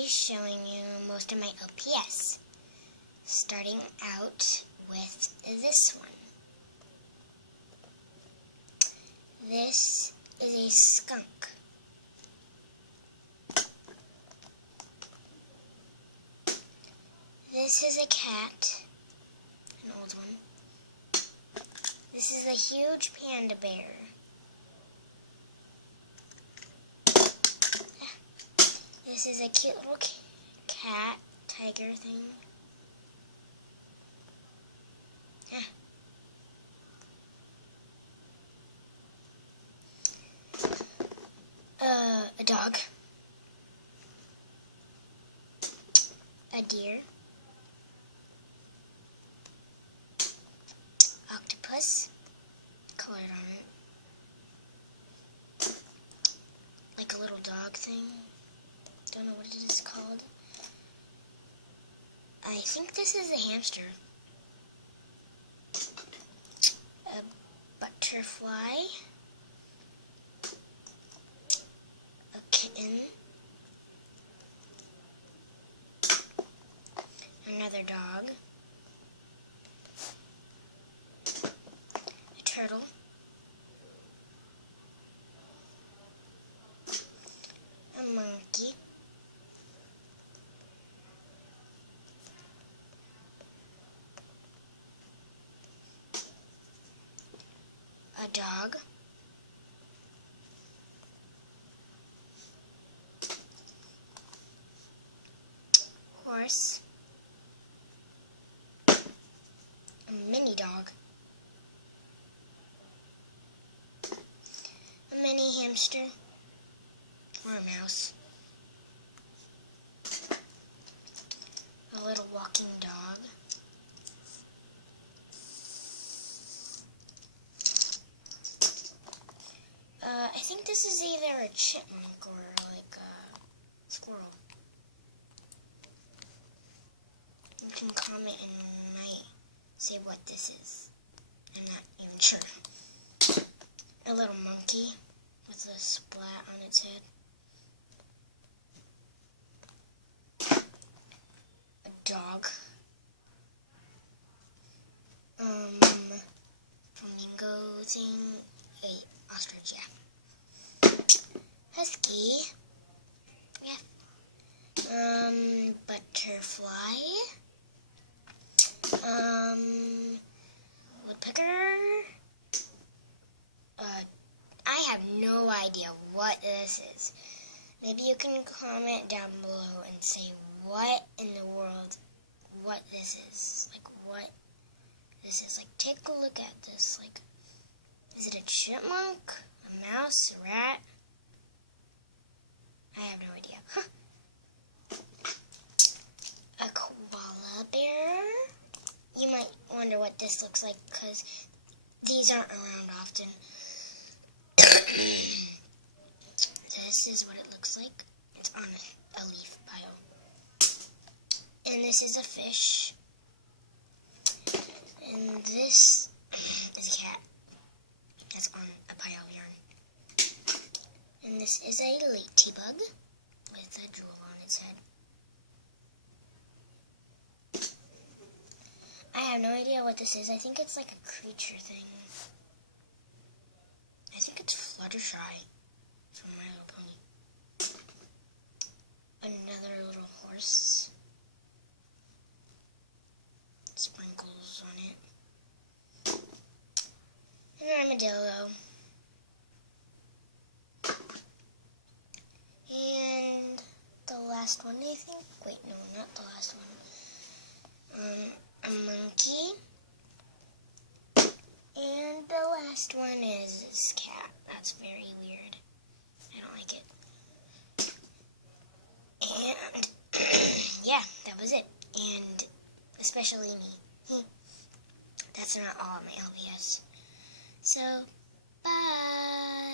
be showing you most of my LPS, starting out with this one. This is a skunk. This is a cat, an old one. This is a huge panda bear. This is a cute little cat, tiger thing. A dog. A deer. Octopus. Colored on it. Like a little dog thing. Don't know what it is called. I think this is a hamster. A butterfly. A kitten. Another dog. A turtle. A monkey. A dog. Horse. A mini dog. A mini hamster. Or a mouse. A little walking dog. I think this is either a chipmunk or like a squirrel. You can comment and might say what this is. I'm not even sure. A little monkey with a splat on its head. A dog. Flamingo thing. A ostrich, yeah. Husky. Yeah. Butterfly. Woodpecker. I have no idea what this is. Maybe you can comment down below and say what in the world, what this is. Like, what this is. Like, take a look at this. Like, is it a chipmunk? A mouse? A rat? I have no idea. A koala bear? You might wonder what this looks like because these aren't around often. This is what it looks like. It's on a leaf pile. And this is a fish. And this is a cat. That's on a pile of yarn. And this is a ladybug with a jewel on its head. I have no idea what this is. I think it's like a creature thing. I think it's Fluttershy from My Little Pony. Another little horse. Sprinkles on it. An armadillo. And the last one, I think. Wait, no, not the last one. A monkey. And the last one is this cat. That's very weird. I don't like it. And yeah, that was it. And especially me. That's not all of my LPS. So, bye.